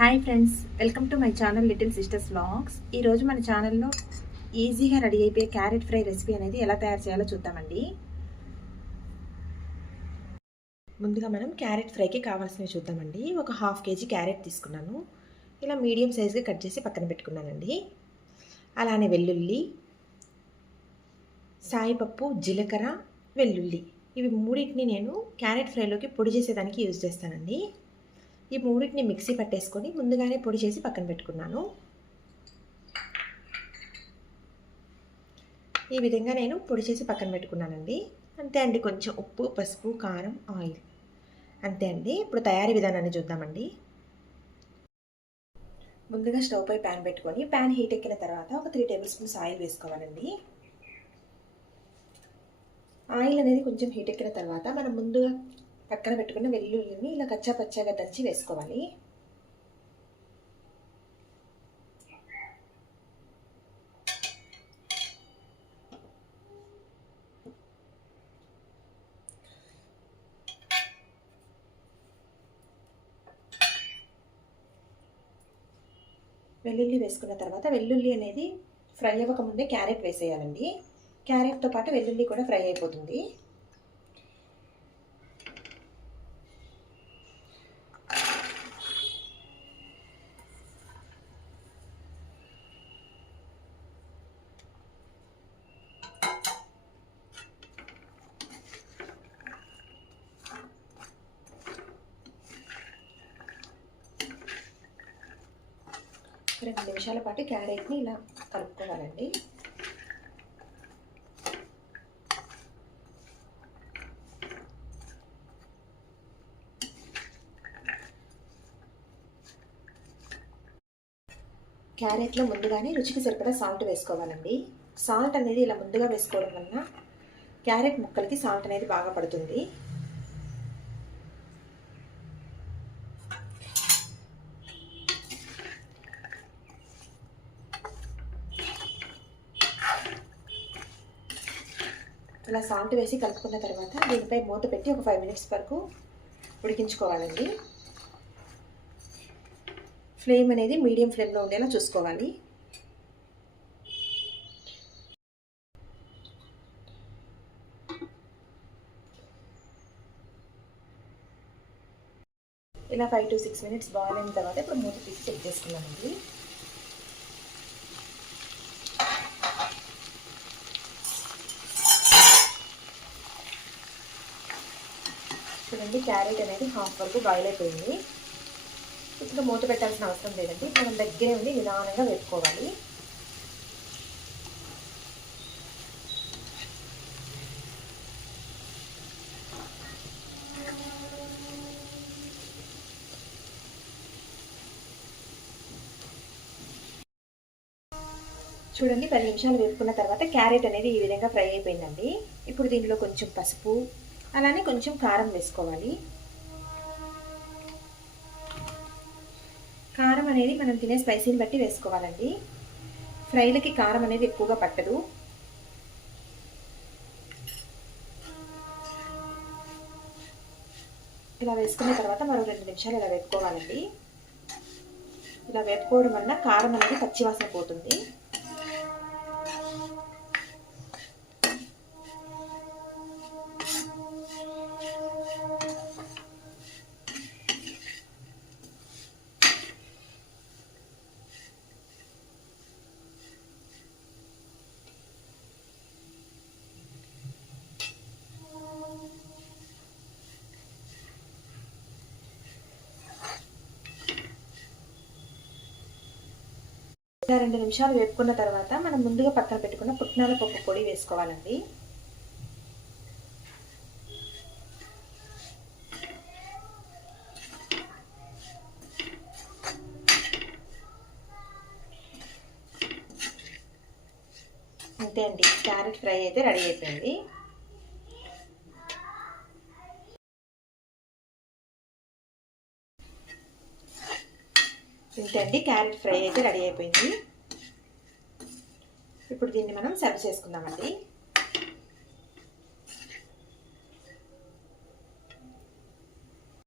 Hi friends welcome to my channel little sisters vlogs ఈరోజు మన ఛానల్లో ఈజీగా రెడీ అయిపోయే క్యారెట్ ఫ్రై రెసిపీ అనేది ఎలా తయారు చేయాలో చూద్దామండి. ముందుగా మనం క్యారెట్ ఫ్రైకి కావాల్సినవి చూద్దామండి. ఒక హాఫ్ కేజీ క్యారెట్ తీసుకున్నాను. ఇలా మీడియం సైజ్గా కట్ చేసి పక్కన పెట్టుకున్నానండి. అలానే వెల్లుల్లి సాయిపప్పు జీలకర్ర వెల్లుల్లి. ఇవి మూడింటిని నేను క్యారెట్ ఫ్రైలోకి పొడి చేసేదానికి యూజ్ చేస్తానండి. ఈ మూడింటిని మిక్సీ పట్టేసుకొని ముందుగానే పొడి చేసి పక్కన పెట్టుకున్నాను. ఈ విధంగా నేను పొడి చేసి పక్కన పెట్టుకున్నానండి. అంతే అండి కొంచెం ఉప్పు పసుపు కారం ఆయిల్. అంతే అండి ఇప్పుడు తయారీ విధానాన్ని చూద్దామండి. ముందుగా స్టవ్ పై ప్యాన్ పెట్టుకొని ప్యాన్ హీట్ ఎక్కిన తర్వాత ఒక త్రీ టేబుల్ స్పూన్స్ ఆయిల్ వేసుకోవాలండి. ఆయిల్ అనేది కొంచెం హీట్ ఎక్కిన తర్వాత మనం ముందుగా పక్కన పెట్టుకున్న వెల్లుల్లిని ఇలా కచ్చా పచ్చాగా దంచి వేసుకోవాలి. వెల్లుల్లి వేసుకున్న తర్వాత వెల్లుల్లి అనేది ఫ్రై అవ్వకముందే క్యారెట్ వేసేయాలండి. క్యారెట్తో పాటు వెల్లుల్లి కూడా ఫ్రై అయిపోతుంది. రెండు నిమిషాల పాటు క్యారెట్ని ఇలా కలుపుకోవాలండి. క్యారెట్లో ముందుగానే రుచికి సరిపడా సాల్ట్ వేసుకోవాలండి. సాల్ట్ అనేది ఇలా ముందుగా వేసుకోవడం వలన క్యారెట్ ముక్కలకి సాల్ట్ అనేది బాగా పడుతుంది. ఇలా సాల్ట్ వేసి కలుపుకున్న తర్వాత దీనిపై మూత పెట్టి ఒక ఫైవ్ మినిట్స్ వరకు ఉడికించుకోవాలండి. ఫ్లేమ్ అనేది మీడియం ఫ్లేమ్లో ఉండేలా చూసుకోవాలి. ఇలా five to six minutes boil అయిన తర్వాత ఇప్పుడు మూత తీసి చెక్ చేసుకున్నామండి నుండి క్యారెట్ అనేది హాఫ్ వరకు బాయిల్ అయిపోయింది. ఇప్పుడు మూత పెట్టాల్సిన అవసరం లేదండి. మనం దగ్గరే ఉండి నిదానంగా వేపుకోవాలి. చూడండి పది నిమిషాలు వేపుకున్న తర్వాత క్యారెట్ అనేది ఈ విధంగా ఫ్రై అయిపోయిందండి. ఇప్పుడు దీనిలో కొంచెం పసుపు అలానే కొంచెం కారం వేసుకోవాలి. కారం అనేది మనం తినే స్పైసీని బట్టి వేసుకోవాలండి. ఫ్రైలకి కారం అనేది ఎక్కువగా పట్టదు. ఇలా వేసుకున్న తర్వాత మరో రెండు నిమిషాలు ఇలా వేపుకోవాలండి. ఇలా వేపుకోవడం వల్ల కారం అనేది పచ్చివాసన పోతుంది. ఇలా రెండు నిమిషాలు వేపుకున్న తర్వాత మనం ముందుగా పక్కన పెట్టుకున్న పుట్నాల పప్పు పొడి వేసుకోవాలండి. అంతే అండి క్యారెట్ ఫ్రై అయితే రెడీ అయిపోయింది. ఇంతండి క్యారెట్ ఫ్రై అయితే రెడీ అయిపోయింది. ఇప్పుడు దీన్ని మనం సర్వ్ చేసుకుందామండి.